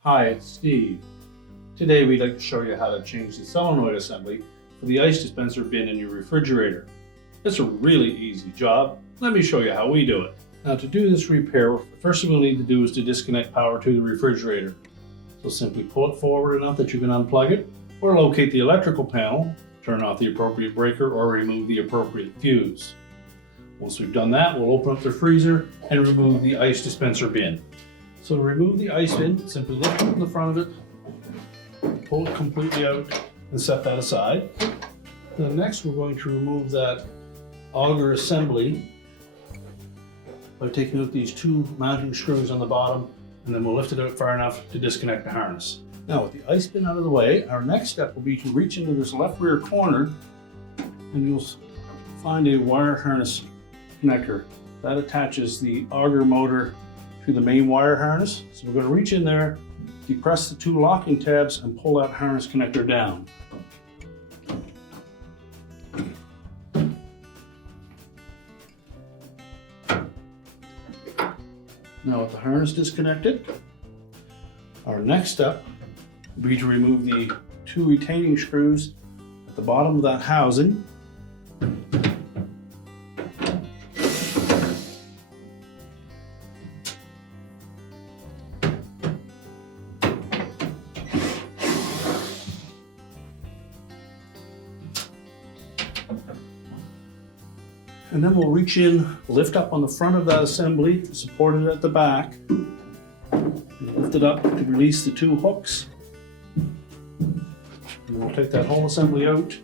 Hi, it's Steve. Today we'd like to show you how to change the solenoid assembly for the ice dispenser bin in your refrigerator. It's a really easy job. Let me show you how we do it. Now, to do this repair, the first thing we'll need to do is to disconnect power to the refrigerator. So simply pull it forward enough that you can unplug it, or locate the electrical panel, turn off the appropriate breaker, or remove the appropriate fuse. Once we've done that, we'll open up the freezer and remove the ice dispenser bin. So to remove the ice bin, simply lift it from the front of it, pull it completely out, and set that aside. Then next, we're going to remove that auger assembly by taking out these two mounting screws on the bottom, and then we'll lift it out far enough to disconnect the harness. Now, with the ice bin out of the way, our next step will be to reach into this left rear corner, and you'll find a wire harness connector that attaches the auger motor to the main wire harness. So we're going to reach in there, depress the two locking tabs, and pull that harness connector down. Now, with the harness disconnected, our next step will be to remove the two retaining screws at the bottom of that housing. And then we'll reach in, lift up on the front of that assembly, support it at the back, and lift it up to release the two hooks. And we'll take that whole assembly out.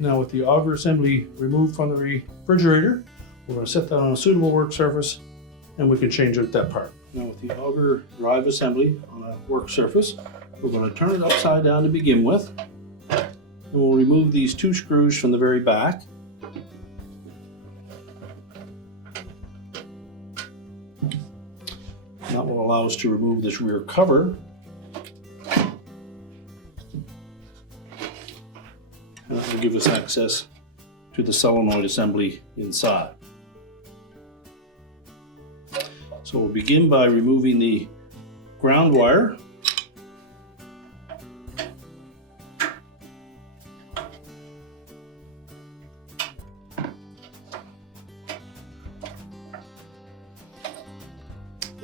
Now, with the auger assembly removed from the refrigerator, we're going to set that on a suitable work surface, and we can change out that part. Now, with the auger drive assembly on a work surface, we're going to turn it upside down to begin with, and we'll remove these two screws from the very back. That will allow us to remove this rear cover. And that will give us access to the solenoid assembly inside. So we'll begin by removing the ground wire.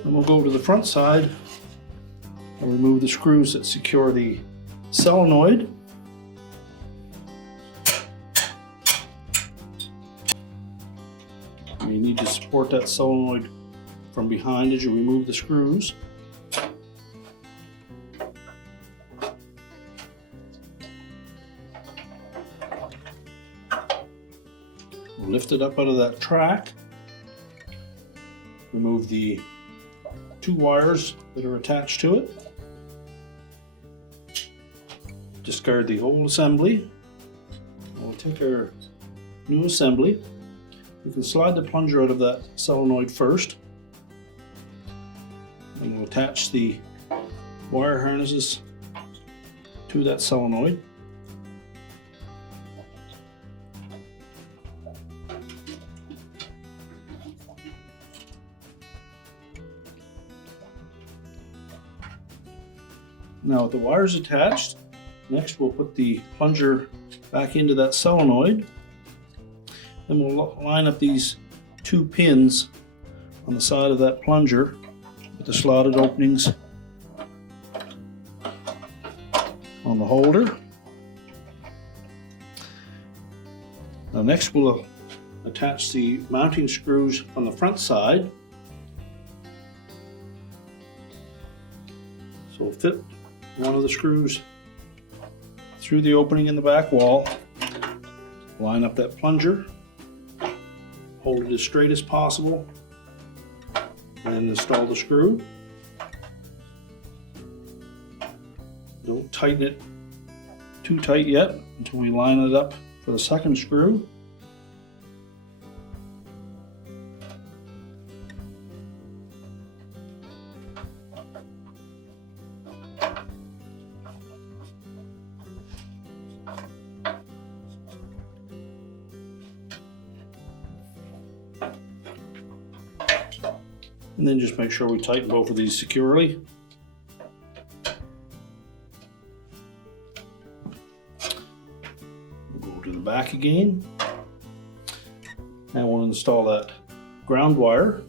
Then we'll go to the front side and remove the screws that secure the solenoid. You need to support that solenoid from behind as you remove the screws. We'll lift it up out of that track. Remove the two wires that are attached to it. Discard the whole assembly. We'll take our new assembly. We can slide the plunger out of that solenoid first, and we'll attach the wire harnesses to that solenoid. Now, with the wires attached, next we'll put the plunger back into that solenoid. Then we'll line up these two pins on the side of that plunger with the slotted openings on the holder. Now, next we'll attach the mounting screws on the front side. So we'll fit one of the screws through the opening in the back wall, line up that plunger, hold it as straight as possible, and install the screw. Don't tighten it too tight yet until we line it up for the second screw. And then just make sure we tighten both of these securely. We'll go to the back again. Now we'll install that ground wire.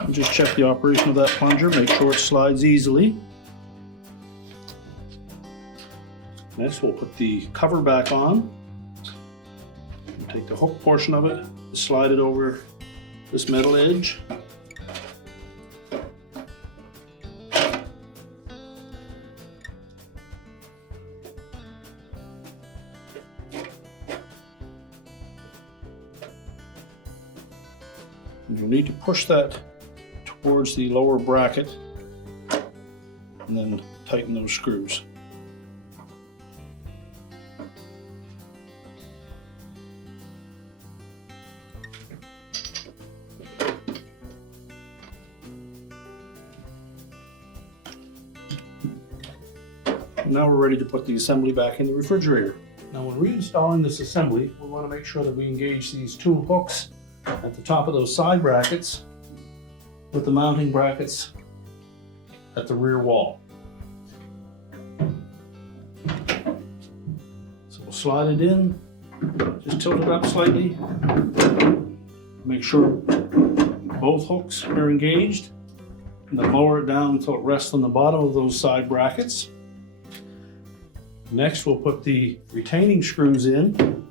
And just check the operation of that plunger, make sure it slides easily. Next, we'll put the cover back on. Take the hook portion of it, slide it over this metal edge. You'll need to push that towards the lower bracket and then tighten those screws. Now we're ready to put the assembly back in the refrigerator. Now when reinstalling this assembly, we want to make sure that we engage these two hooks at the top of those side brackets with the mounting brackets at the rear wall. So we'll slide it in, just tilt it up slightly, make sure both hooks are engaged, and then lower it down until it rests on the bottom of those side brackets. Next, we'll put the retaining screws in.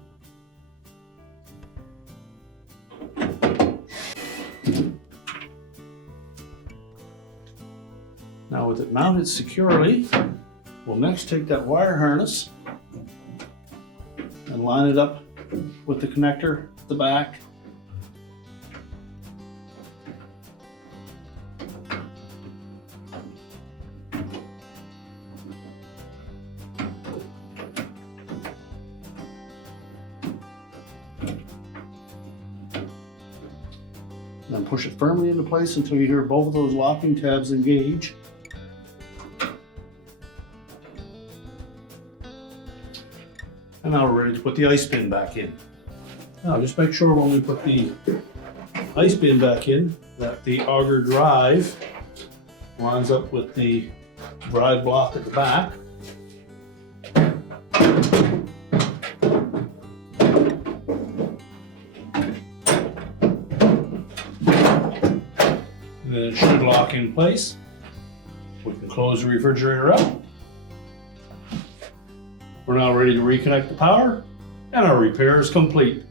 Now with it mounted securely, we'll next take that wire harness and line it up with the connector at the back. Then push it firmly into place until you hear both of those locking tabs engage. And now we're ready to put the ice bin back in. Now just make sure when we put the ice bin back in that the auger drive lines up with the drive block at the back. And then it should lock in place. We can close the refrigerator up. We're now ready to reconnect the power, and our repair is complete.